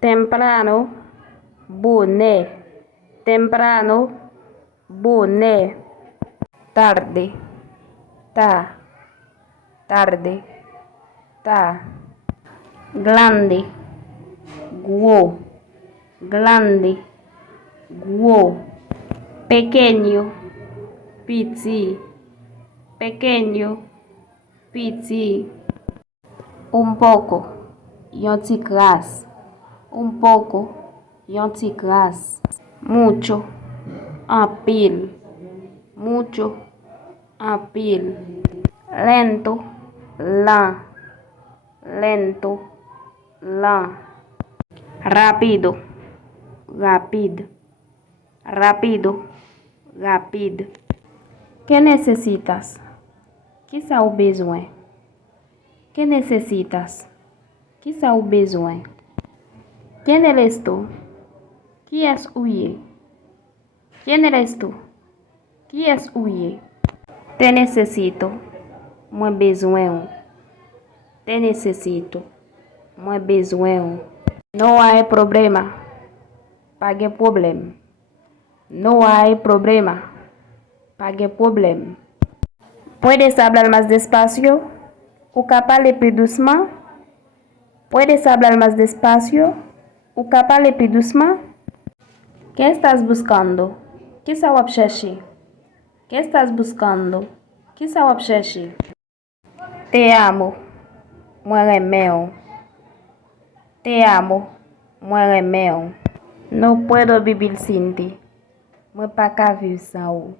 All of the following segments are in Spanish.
Temprano, boné. Temprano, boné. Tarde, ta. Tarde, ta. Grande, guo. Grande, guo. Pequeño, pizzi. Pequeño, pizzi. Un poco, yonticras. Un poco, yonticras. Mucho, apil. Mucho, apil. Lento, la. Lento, la. Rápido, rapid. Rápido, rapid. ¿Qué necesitas? Quizá o besoin. ¿Qué necesitas? Quizá o besoin. ¿Quién eres tú? ¿Qui es huye? ¿Quién eres tú? ¿Qui es huye? Te necesito. Moi besoin. Te necesito. Moi besoin. No hay problema. Pague problema. No hay problema. Pague problema. ¿Puedes hablar más despacio? ¿O parler plus doucement? ¿Puedes hablar más despacio? ¿O parler plus doucement? ¿Qué estás buscando? ¿Qué estás chercher? ¿Qué estás buscando? ¿Qué estás chercher? Te amo. Moi remeo. Te amo. Moi remeo. No puedo vivir sin ti. Moi pas qu'à vivre sans vous.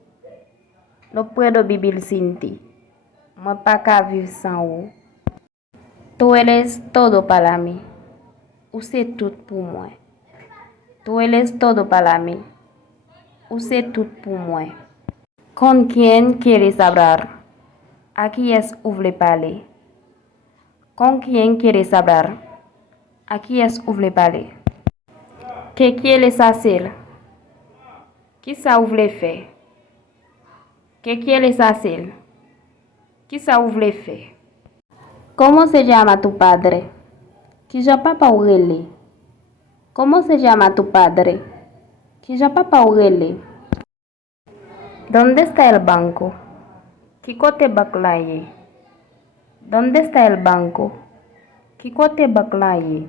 No puedo vivir sin ti. Moi pas qu'à vivre sans vous. Tú eres todo para mí. Usted tout pour moi. Tú eres todo para mí. Usted tout pour moi. ¿Con quién quieres hablar? Aquí es ouvre parler. ¿Con quién quieres hablar? Aquí es ouvre parler. ¿Qué quieres hacer? Quizá ouvre faire. ¿Qué quieres hacer? Quizá ouvre faire. ¿Cómo se llama tu padre? Quizá papa aurele. ¿Cómo se llama tu padre? Quizá papa aurele. ¿Dónde está el banco? Kikote baklaye. ¿Dónde está el banco? Kikote baklaye.